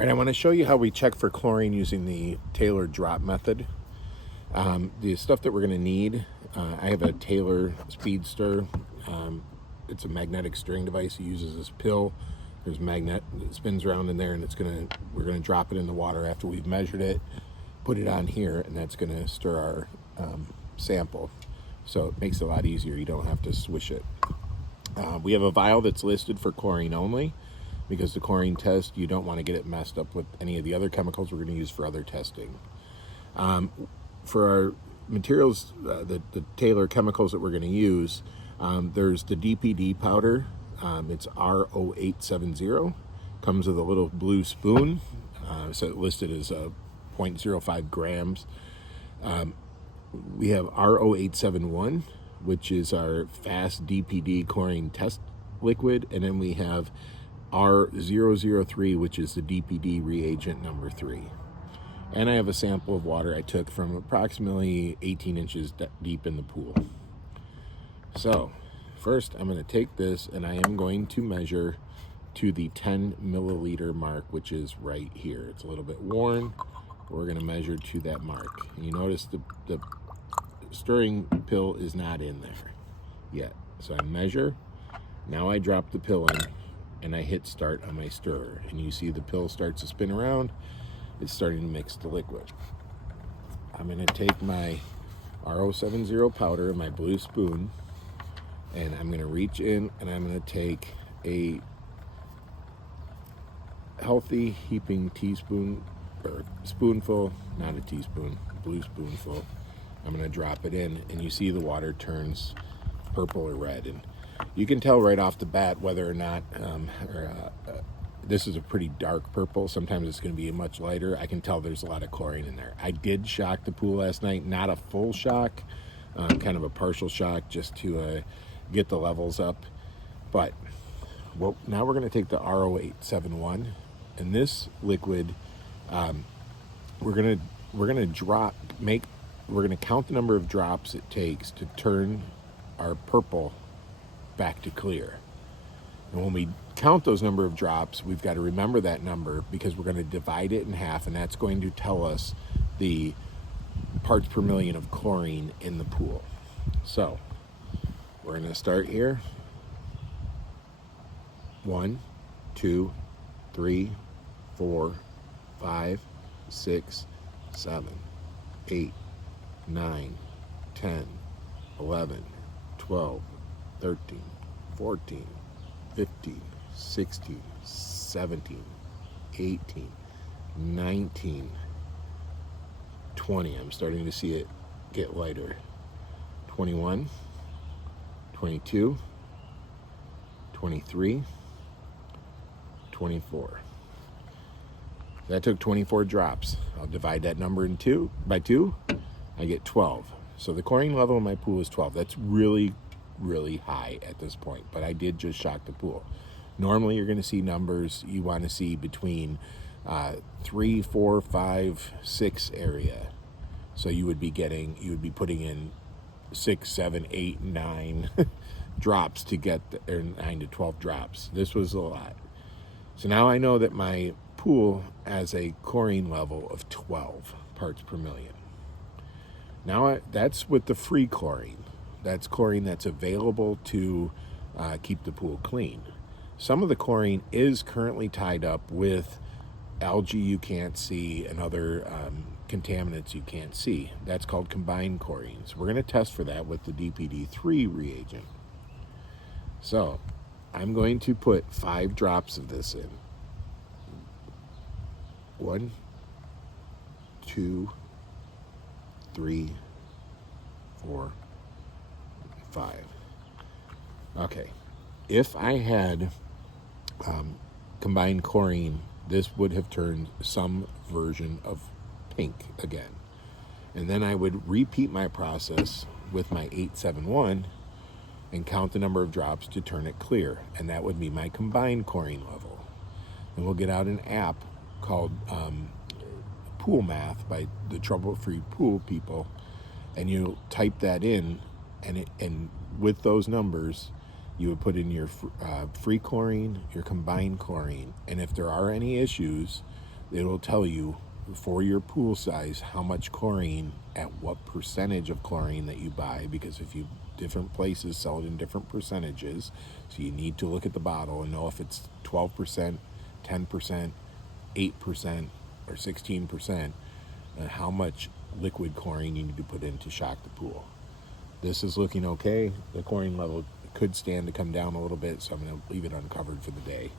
All right, I want to show you how we check for chlorine using the Taylor drop method. The stuff that we're going to need, I have a Taylor Speedster. It's a magnetic stirring device. It uses this pill. There's a magnet that spins around in there, and we're going to drop it in the water after we've measured it, put it on here, and that's going to stir our sample. So it makes it a lot easier. You don't have to swish it. We have a vial that's listed for chlorine only, because the chlorine test, you don't want to get it messed up with any of the other chemicals we're going to use for other testing. For our materials, the Taylor chemicals that we're going to use, there's the DPD powder. It's R0870. Comes with a little blue spoon. So listed as 0.05 grams. We have R0871, which is our fast DPD chlorine test liquid. And then we have R003, which is the DPD reagent number 3. And I have a sample of water I took from approximately 18 inches deep in the pool. So first I'm going to take this and I am going to measure to the 10 milliliter mark, which is right here. It's a little bit worn. We're going to measure to that mark. And you notice the stirring pill is not in there yet. So I measure. Now I drop the pill in and I hit start on my stirrer. And you see the pill starts to spin around. It's starting to mix the liquid. I'm going to take my R070 powder and my blue spoon, and I'm going to reach in and I'm going to take a healthy heaping teaspoon, or spoonful, not a teaspoon, blue spoonful. I'm going to drop it in, and you see the water turns purple or red. And you can tell right off the bat whether or not this is a pretty dark purple. Sometimes it's going to be a much lighter. I can tell there's a lot of chlorine in there. I did shock the pool last night, not a full shock, kind of a partial shock, just to get the levels up. But well, now we're going to take the R0871, and this liquid, we're going to count the number of drops it takes to turn our purple back to clear. And when we count those number of drops, we've got to remember that number, because we're going to divide it in half, and that's going to tell us the parts per million of chlorine in the pool. So we're going to start here. 1, 2, 3, 4, 5, 6, 7, 8, 9, 10, 11, 12, 13, 14, 15, 16, 17, 18, 19, 20. I'm starting to see it get lighter. 21, 22, 23, 24. That took 24 drops. I'll divide that number by 2. I get 12. So the chlorine level in my pool is 12. That's really, really high at this point, but I did just shock the pool. Normally you're going to see numbers you want to see between 3, 4, 5, 6 area. So you would be putting in 6, 7, 8, 9 drops to get 9 to 12 drops. This was a lot. So now I know that my pool has a chlorine level of 12 parts per million. Now that's with the free chlorine. That's chlorine that's available to keep the pool clean. Some of the chlorine is currently tied up with algae you can't see and other contaminants you can't see. That's called combined chlorine. So we're going to test for that with the DPD3 reagent. So I'm going to put 5 drops of this in. 1, 2, 3, 4, 5. Okay, if I had combined chlorine, this would have turned some version of pink again. And then I would repeat my process with my 871 and count the number of drops to turn it clear. And that would be my combined chlorine level. And we'll get out an app called Pool Math by the Trouble Free Pool people, and you type that in, and with those numbers you would put in your free chlorine, your combined chlorine, and if there are any issues, it'll tell you for your pool size how much chlorine at what percentage of chlorine that you buy, because if you different places sell it in different percentages, so you need to look at the bottle and know if it's 12%, 10%, 8%, or 16%, and how much liquid chlorine you need to put in to shock the pool. This is looking okay. The chlorine level could stand to come down a little bit, so I'm going to leave it uncovered for the day.